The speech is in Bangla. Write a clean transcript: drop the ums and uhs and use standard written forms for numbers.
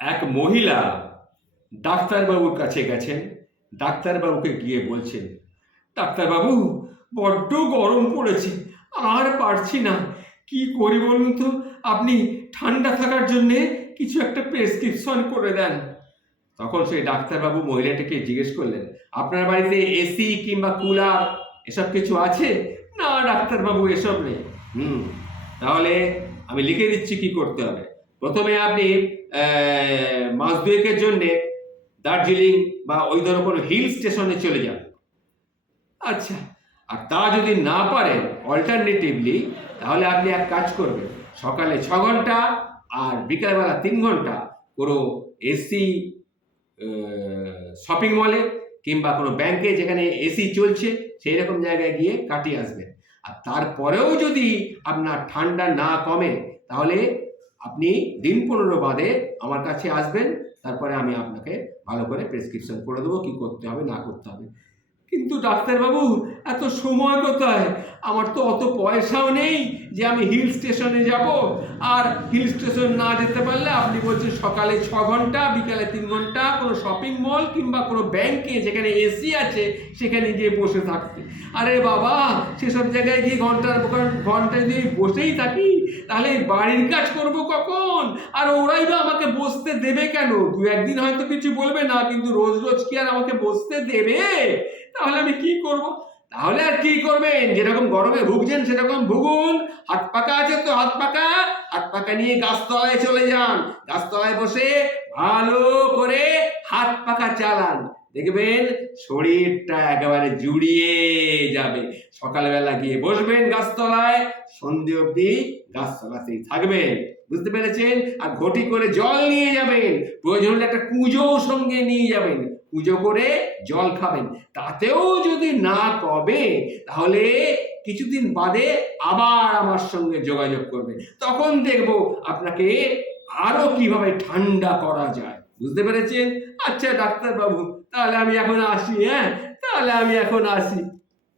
এক মহিলা ডাক্তারবাবুর কাছে গেছেন। ডাক্তারবাবুকে গিয়ে বলছেন, ডাক্তারবাবু, বড্ড গরম পড়েছে, আর পারছি না, কি করি বলুন তো? আপনি ঠান্ডা থাকার জন্যে কিছু একটা প্রেসক্রিপশন করে দেন। তখন সেই ডাক্তারবাবু মহিলাটাকে জিজ্ঞেস করলেন, আপনার বাড়িতে এসি কিংবা কুলার এসব কিছু আছে? না ডাক্তারবাবু, এসব নেই। তাহলে আমি লিখে দিচ্ছি কি করতে হবে। প্রথমে আপনি মাস দুয়েকের জন্যে দার্জিলিং বা ওই ধরো কোনো হিল স্টেশনে চলে যান। আচ্ছা, আর তা যদি না পারেন অল্টারনেটিভলি, তাহলে আপনি এক কাজ করবেন, সকালে 6 ঘন্টা আর বিকালবেলা 3 ঘন্টা কোনো এসি শপিং মলে কিংবা কোনো ব্যাংকে যেখানে এসি চলছে সেই রকম জায়গায় গিয়ে কাটিয়ে আসবেন। আর তারপরেও যদি আপনার ঠান্ডা না কমে, তাহলে আপনি দিন 15 বাদে আমার কাছে আসবেন, তারপরে আমি আপনাকে ভালো করে প্রেসক্রিপশন করে দেবো কি করতে হবে না করতে হবে। কিন্তু ডাক্তারবাবু, এত সময় কোথায়? আমার তো অত পয়সাও নেই যে আমি হিল স্টেশনে যাব। আর হিল স্টেশন না যেতে পারলে আপনি বলছেন সকালে 6 ঘন্টা বিকালে 3 ঘন্টা কোনো শপিং মল কিংবা কোনো ব্যাংকে যেখানে এসি আছে সেখানে গিয়ে বসে থাকতে। আরে বাবা, সেসব জায়গায় গিয়ে ঘন্টার পর ঘন্টা যদি বসেই থাকি, তাহলে বাড়ির কাজ করব কখন? আর ওরাই বা আমাকে বসতে দেবে কেন? 2-1 দিন হয়তো কিছু বলবে না, কিন্তু রোজ রোজ কি আর আমাকে বসতে দেবে? তাহলে আমি কি করব? তাহলে আর কি করবেন, যেরকম গরমে ভুগছেন সেরকম ভুগুন। হাত পাকা আছে তো হাত পাকা নিয়ে গাছতলায় চলে যান। গাছতলায় বসে ভালো করে হাত পাকা চালান, দেখবেন শরীরটা একেবারে জুড়িয়ে যাবে। সকালবেলা গিয়ে বসবেন গাছতলায়, সন্ধে অবধি গাছতলাতেই থাকবেন। বুঝতে পেরেছেন? আর ঘটি করে জল নিয়ে যাবেন, প্রয়োজন হলে একটা কুঁজো সঙ্গে নিয়ে যাবেন, পুজো করে জল খাবেন। তাতেও যদি না কমে, তাহলে কিছুদিন বাদে আবার আমার সঙ্গে যোগাযোগ করবেন। তখন দেখব আপনাকে আরো কিভাবে ঠান্ডা করা যায়। বুঝতে পেরেছেন? আচ্ছা ডাক্তারবাবু, তাহলে আমি এখন আসি। তাহলে আমি এখন আসি।